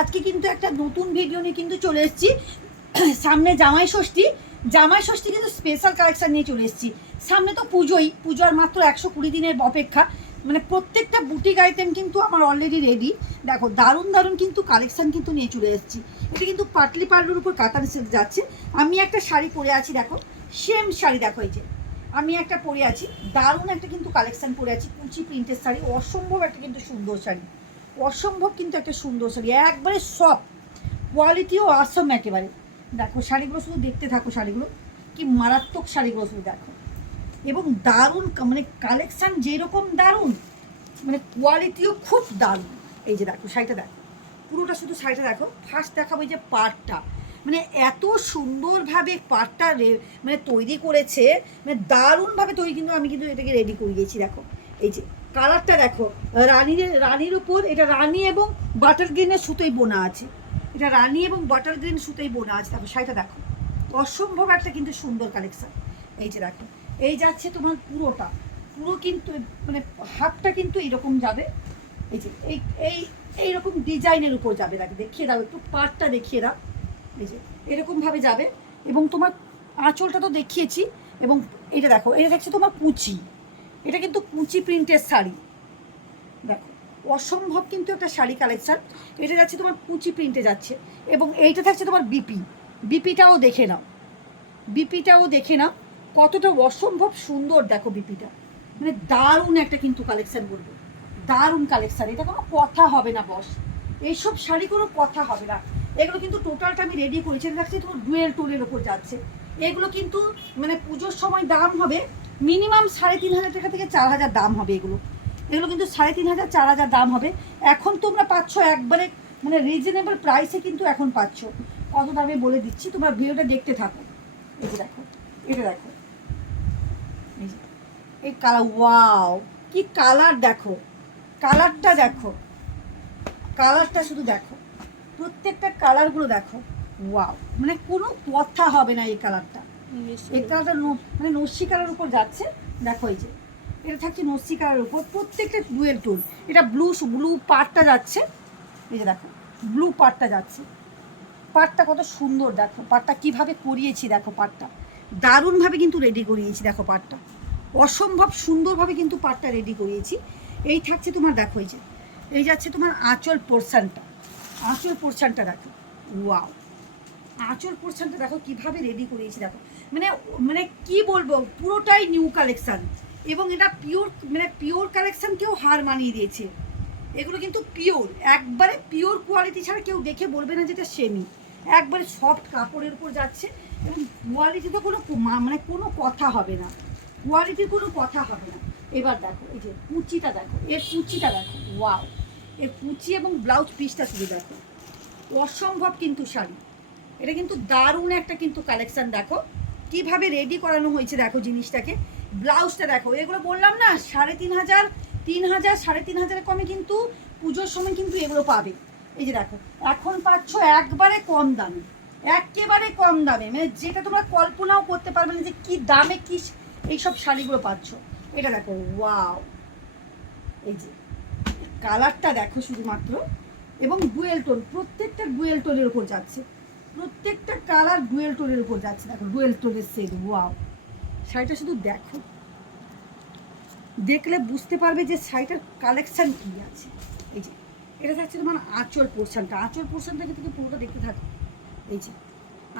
আজকে কিন্তু একটা নতুন ভিডিও নিয়ে কিন্তু চলে এসেছি। সামনে জামাই ষষ্ঠী, জামাই ষষ্ঠী কিন্তু স্পেশাল কালেকশান নিয়ে চলে এসেছি। সামনে তো পুজোর মাত্র 120 দিনের অপেক্ষা। মানে প্রত্যেকটা বুটিক আইটেম কিন্তু আমার অলরেডি রেডি। দেখো দারুণ দারুণ কিন্তু কালেকশান কিন্তু নিয়ে চলে এসেছি। এটা কিন্তু পাটলি পাল্লুর উপর কাতান সিল্ক যাচ্ছে। আমি একটা শাড়ি পরে আছি, দেখো সেম শাড়ি, দেখো এই যে আমি একটা পরে আছি, দারুণ একটা কিন্তু কালেকশান পরে আছি, কুচি প্রিন্টের শাড়ি, অসম্ভব একটা কিন্তু সুন্দর শাড়ি, অসম্ভব কিন্তু একটা সুন্দর শাড়ি, একবারে সফট কোয়ালিটিও অসম একেবারে। দেখো শাড়িগুলো শুধু দেখতে থাকো, শাড়িগুলো কি মারাত্মক, শাড়িগুলো শুধু দেখো। এবং দারুণ মানে কালেকশান যেরকম দারুণ, মানে কোয়ালিটিও খুব দারুণ। এই যে দেখো শাড়িটা, দেখো পুরোটা, শুধু শাড়িটা দেখো। ফার্স্ট দেখাবো এই যে পাড়টা, মানে এত সুন্দরভাবে পাড়টা মানে তৈরি করেছে, মানে দারুণভাবে তৈরি। কিন্তু আমি কিন্তু এটাকে রেডি করে দিয়েছি, দেখো এই যে কালারটা দেখো, রানির উপর, এটা রানি এবং বাটার গ্রিনের সুতোই বোনা আছে, এটা রানি এবং বাটার গ্রিন সুতোই বোনা আছে। দেখো শাড়িটা দেখো, অসম্ভব একটা কিন্তু সুন্দর কালেকশান। এই যে দেখো, এই যাচ্ছে তোমার পুরোটা, পুরো কিন্তু মানে হাফটা কিন্তু এইরকম যাবে। এই যে এইরকম ডিজাইনের উপর যাবে, দেখো দেখিয়ে দাও একটু, পাড়টা দেখিয়ে দাও। এই যে এরকমভাবে যাবে, এবং তোমার আঁচলটা তো দেখিয়েছি। এবং এটা দেখো, এটা দেখছি তোমার কুচি, এটা কিন্তু কুচি প্রিন্টের শাড়ি, দেখো অসম্ভব কিন্তু একটা শাড়ি কালেকশান। এটা যাচ্ছে তোমার কুচি প্রিন্টে যাচ্ছে, এবং এইটা থাকছে তোমার বিপিটাও দেখে নাও, বিপিটাও দেখে নাও কতটা অসম্ভব সুন্দর। দেখো বিপিটা, মানে দারুণ একটা কিন্তু কালেকশান বলবো, দারুণ কালেকশান, এটা কোনো কথা হবে না বস, এইসব শাড়ি কোনো কথা হবে না। এগুলো কিন্তু টোটালটা আমি রেডি করেছি, এটা দেখছি তোমার ডুয়েল টোনের ওপর যাচ্ছে। এগুলো কিন্তু মানে পুজোর সময় দাম হবে মিনিমাম 3,500 টাকা থেকে 4,000 দাম হবে। এগুলো কিন্তু 3,500 4,000 দাম হবে। এখন তোমরা পাচ্ছ একবারে মানে রিজনেবল প্রাইসে, কিন্তু এখন পাচ্ছ। কত দামে বলে দিচ্ছি, তোমরা ভিডিওটা দেখতে থাকো। এই যে দেখো, এটা দেখো, এই যে এই কালার, ওয়াও কি কালার, দেখো কালারটা দেখো, কালারটা শুধু দেখো, প্রত্যেকটা কালারগুলো দেখো, ওয়াও, মানে কোনো কথা হবে না। এই কালারটা, এই কালারটা মানে নস্যি কালার উপর যাচ্ছে। দেখো এই যে এটা থাকছে নস্যি কালার উপর, প্রত্যেকটা ডুয়েল টোন। এটা ব্লু পাড়টা যাচ্ছে, এই যে দেখো ব্লু পাড়টা যাচ্ছে। পাড়টা কত সুন্দর, দেখো পাড়টা কীভাবে করিয়েছি, দেখো পাড়টা দারুণভাবে কিন্তু রেডি করিয়েছি। দেখো পাড়টা অসম্ভব সুন্দরভাবে কিন্তু পাড়টা রেডি করিয়েছি। এই থাকছে তোমার, দেখো এই যে এই যাচ্ছে তোমার আঁচল পোর্শনটা, আঁচল পোর্শনটা দেখো, ওয়াও, আঁচল পোর্শনটা দেখো কীভাবে রেডি করিয়েছি। দেখো মানে মানে কি বলবো, পুরোটাই নিউ কালেকশান, এবং এটা পিওর কালেকশানকেও হার মানিয়ে দিয়েছে। এগুলো কিন্তু পিওর, একবারে পিওর কোয়ালিটি ছাড়া কেউ দেখে বলবে না যেটা সেমি, একবারে সফট কাপড়ের উপর যাচ্ছে। এবং কোয়ালিটিতে কোনো মানে কোনো কথা হবে না, কোয়ালিটির কোনো কথা হবে না। এবার দেখো এই যে কুচিটা দেখো, এর কুচিটা দেখো, ওয়াও, এর কুচি এবং ব্লাউজ পিসটা শুধু দেখো, অসম্ভব কিন্তু শাড়ি। এটা কিন্তু দারুণ একটা কিন্তু কালেকশান। দেখো কীভাবে রেডি করানো হয়েছে, দেখো জিনিসটাকে, ব্লাউজটা দেখো। এগুলো বললাম না 3,500 3,000 3,500 কমে কিন্তু পুজোর সময় কিন্তু এগুলো পাবে। এই যে দেখো এখন পাচ্ছ একবারে কম দামে, একেবারে কম দামে, মানে যেটা তোমরা কল্পনাও করতে পারবে না যে কী দামে কী এইসব শাড়িগুলো পাচ্ছ। এটা দেখো, ওয়াও, এই যে কালারটা দেখো শুধুমাত্র, এবং ডুয়েল টোন, প্রত্যেকটা ডুয়েল টোনের উপর যাচ্ছে, প্রত্যেকটা কালার ডুয়েল টোনের উপর যাচ্ছে। দেখো ডুয়েল টোনের সেট, ওয়াও, শাড়িটা শুধু দেখো, দেখলে বুঝতে পারবে যে শাড়িটার কালেকশান কী আছে। এই যে এটা থাকছে তোমার আঁচল পোর্শনটা, আঁচল পোর্শনটাকে থেকে পুরোটা দেখতে থাকো। এই যে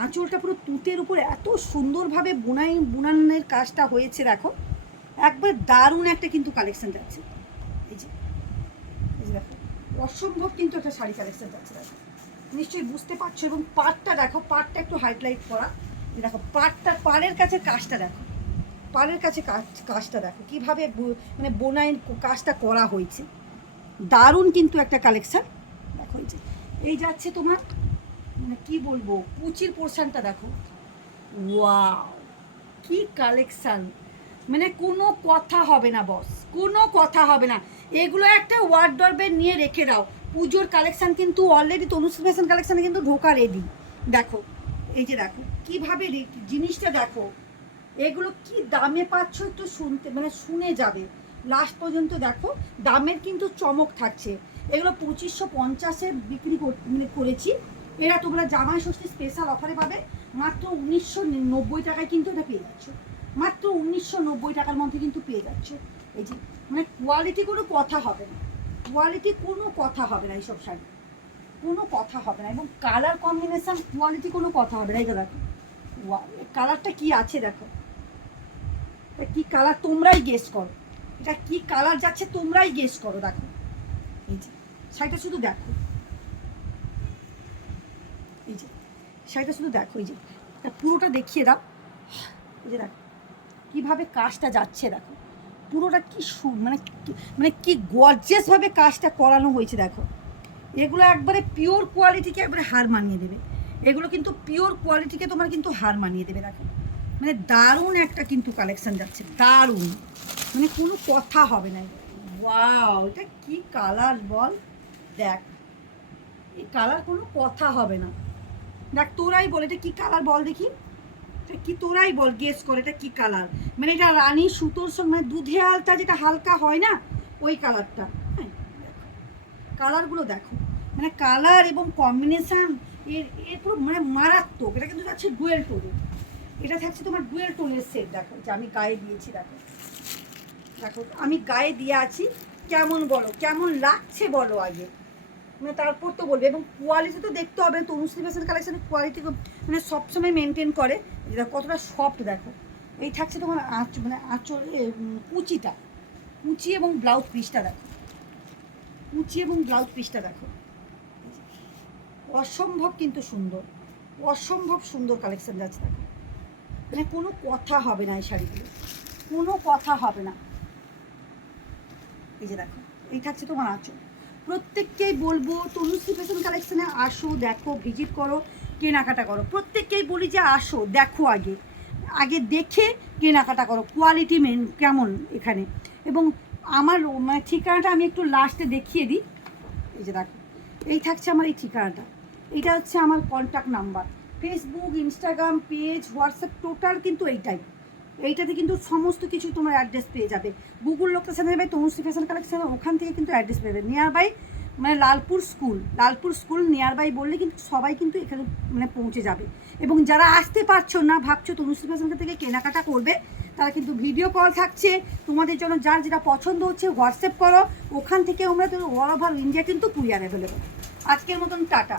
আঁচলটা পুরো তুঁতের উপর এত সুন্দরভাবে বুনানের কাজটা হয়েছে, দেখো একবার দারুণ একটা কিন্তু কালেকশান যাচ্ছে। এই যে দেখো অসম্ভব কিন্তু একটা শাড়ি কালেকশান যাচ্ছে, দেখো নিশ্চয়ই বুঝতে পারছো। এবং পাড়টা দেখো, পাড়টা একটু হাইলাইট করা, দেখো পাড়ের কাছে কাজটা দেখো, পাড়ের কাছে কাজটা দেখো কীভাবে মানে বোনাইন কাজটা করা হয়েছে, দারুণ কিন্তু একটা কালেকশান। দেখো এই যে এই যাচ্ছে তোমার মানে কী বলবো, কুচির পোর্শনটা দেখো, ওয়াও কি কালেকশান, মানে কোনো কথা হবে না বস, কোনো কথা হবে না। এগুলো একটা ওয়ার্ডরোবে নিয়ে রেখে দাও, পুজোর কালেকশান কিন্তু অলরেডি তনুশ্রী ফ্যাশন কালেকশানে কিন্তু ঢোকা রেডি। দেখো এই যে দেখো কীভাবে জিনিসটা দেখো, এগুলো কি দামে পাচ্ছ একটু শুনতে মানে শুনে যাবে লাস্ট পর্যন্ত। দেখো দামের কিন্তু চমক থাকছে, এগুলো 2550 বিক্রি করেছি। এরা তোমরা জামাই ষষ্ঠী স্পেশাল অফারে পাবে মাত্র 1990 টাকায় কিন্তু এটা পেয়ে যাচ্ছ। মাত্র 1990 টাকার মধ্যে কিন্তু পেয়ে যাচ্ছ। এই যে মানে কোয়ালিটি কোনো কথা হবে না, কোয়ালিটি কোনো কথা হবে না, এইসব শাড়ি কোনো কথা হবে না। এবং কালার কম্বিনেশান কোয়ালিটি কোনো কথা হবে না। এই দেখো কালারটা কি আছে, দেখো এটা কি কালার তোমরাই গেস করো, এটা কি কালার যাচ্ছে তোমরাই গেস করো। দেখো এই যে শাড়িটা শুধু দেখো, এই যে শাড়িটা শুধু দেখো, এই যে পুরোটা দেখিয়ে দাও। এই যে দেখো কীভাবে কাজটা যাচ্ছে, দেখো পুরোটা কি মানে কি গর্জিয়াসভাবে কাজটা করানো হয়েছে। দেখো এগুলো একবারে পিওর কোয়ালিটিকে একবারে হার মানিয়ে দেবে, এগুলো কিন্তু পিওর কোয়ালিটিকে তোমার কিন্তু হার মানিয়ে দেবে। দেখো মানে দারুণ একটা কিন্তু কালেকশান যাচ্ছে, দারুণ, মানে কোনো কথা হবে না। ওয়াও এটা কি কালার বল, দেখ এই কালার কোনো কথা হবে না। দেখ তোরাই বল এটা কি কালার বল দেখি, এটা কি তোরাই বল গেস করে এটা কি কালার। মানে এটা রানী সুতোর সঙ্গে মানে দুধে আলতা যেটা হালকা হয় না ওই কালারটা। হ্যাঁ কালারগুলো দেখো, মানে কালার এবং কম্বিনেশান এর পুরো মানে মারাত্মক। এটা কিন্তু যাচ্ছে ডুয়েল টোনে, এটা থাকছে তোমার ডুয়েল টোনের সেট। দেখো যে আমি গায়ে দিয়েছি, দেখো দেখো আমি গায়ে দিয়ে আছি, কেমন বলো, কেমন লাগছে বলো আগে, মানে তারপর তো বলবে। এবং কোয়ালিটি তো দেখতে হবে, তনুশ্রী ফ্যাশন কালেকশনের কোয়ালিটি মানে সবসময় মেনটেন করে। এটা কতটা সফট দেখো। এই থাকছে তোমার মানে আঁচল কুচিটা, কুচি এবং ব্লাউজ পিসটা দেখো, কুচি এবং ব্লাউজ পিসটা দেখো, অসম্ভব কিন্তু সুন্দর, অসম্ভব সুন্দর কালেকশন যাচ্ছে। দেখো মানে কোনো কথা হবে না এই শাড়িগুলো, কোনো কথা হবে না। এই যে দেখো এই থাকছে তোমার আঁচল। প্রত্যেককেই বলবো তনুশ্রী ফ্যাশন কালেকশানে আসো, দেখো, ভিজিট করো, কেনাকাটা করো। প্রত্যেককেই বলি যে আসো, দেখো, আগে আগে দেখে কেনাকাটা করো, কোয়ালিটি কেমন এখানে। এবং আমার মানে ঠিকানাটা আমি একটু লাস্টে দেখিয়ে দিই। এই যে দেখো এই থাকছে আমার এই ঠিকানাটা, এইটা হচ্ছে আমার contact number, Facebook, Instagram page, WhatsApp total কিন্তু এইটাতে কিন্তু সমস্ত কিছু তোমার অ্যাড্রেস পেয়ে যাবে। গুগল লোকেশানে যাবে তনুশ্রী ফ্যাশন কালেকশন, ওখান থেকে কিন্তু অ্যাড্রেস পেয়ে যাবে। নিয়ার বাই মানে লালপুর স্কুল নিয়ার বাই বললে কিন্তু সবাই কিন্তু এখানে মানে পৌঁছে যাবে। এবং যারা আসতে পারছো না, ভাবছো তনুশ্রী ফ্যাশন থেকে কেনাকাটা করবে, তারা কিন্তু ভিডিও কল থাকছে তোমাদের জন্য, যার যেটা পছন্দ হচ্ছে হোয়াটসঅ্যাপ করো, ওখান থেকে আমরা তো অল ওভার ইন্ডিয়া কিন্তু কুরিয়ার অ্যাভেলেবল। আজকের মতন টাটা।